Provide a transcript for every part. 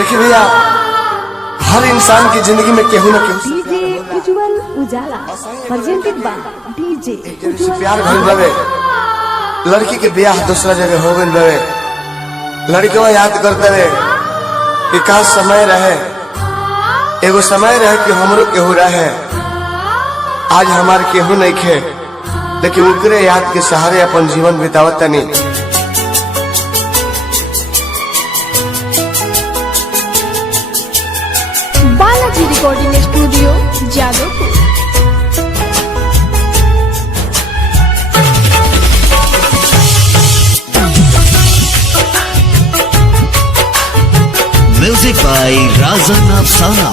देखिए भैया, हर इंसान की जिंदगी में केहू न केहू डीजे उज्जवल उजाला प्रेजेंटेड बाय डीजे उज्जवल प्यार भइल बावे। लड़की के ब्याह दूसरा जगह हो गइल बावे। लड़कियों याद करते रहे कि का समय रहे, एगो समय रहे कि हमरो केहू रहे। आज हमार केहू नहीं खे, लेकिन उनके याद के सहारे अपन जीवन बितावत तनी। Balaji recording studio Jadavpur. Music by Rajan Afsana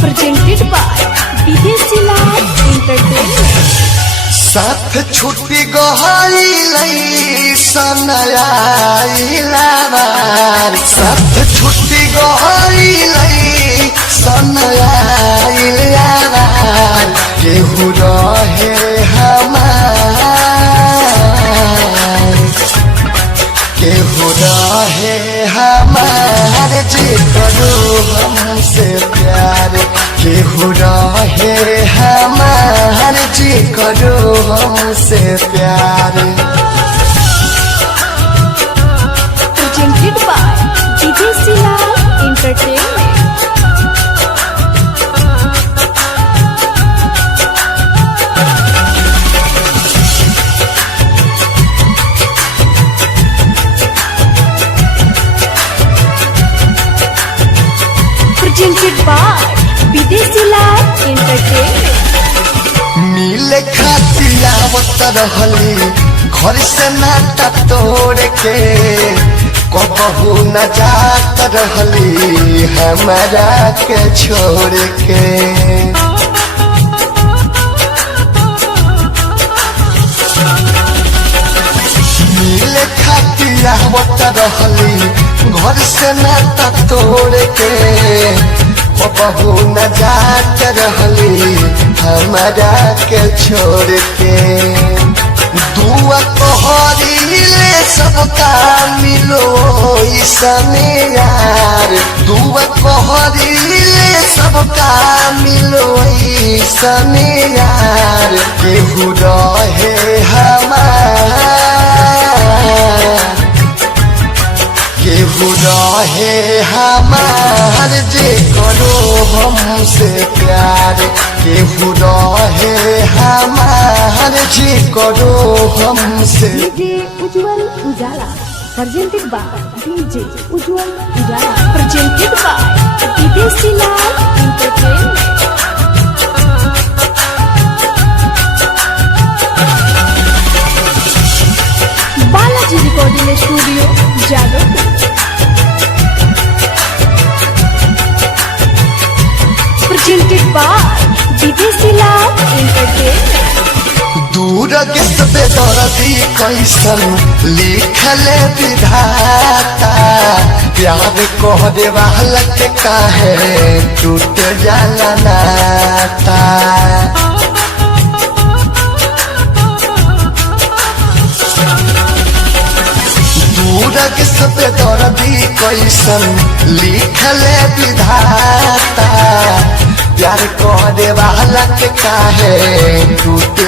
presented by Videshi Lal entertainment. साथ छुट्टी गहरी सनयाइलाबार, साथ छुट्टी गहरी सनयाइलाबार, केहू रहे हमार, केहू रहे हमार, जे करो हमसे प्यार, केहू रहे हमार, जे करो हमसे प्यार। Presented by Videshi Lal entertainment. Presented by Videshi Lal entertainment. मिले खातिर आवत रहली घर से नाता तोड़ के, कबहू न जात रहली हमारा के छोड़ के। मिले खातिर आवत रहली घर से नाता तोड़ के, कबहू न जात रहली हमारा के छोड़ के। दुआ कहरीले सबका मिलो ईसने यार, दुआ कहरीले सबका मिलो ईसने यार, केहू रहे हमार, केहू रहे हमार, जे करो हमसे प्यार, केहू रहे हमार, जे करो हमसे। डीजे उज्जवल उजाला प्रेजेंटेड बाय डीजे उज्जवल उजाला presented by Videshi Lal entertainment. Balaji recording studio Jadavpur. Presented by Videshi Lal entertainment. दूर किसबे दर्दी कैसन लिखले विधाता, प्यार कह दे वाला के काहे टूट जाला नाता। दूर किसबे दर्दी कैसन लिखले विधाता, प्यार कह दे वाला के काहे टूट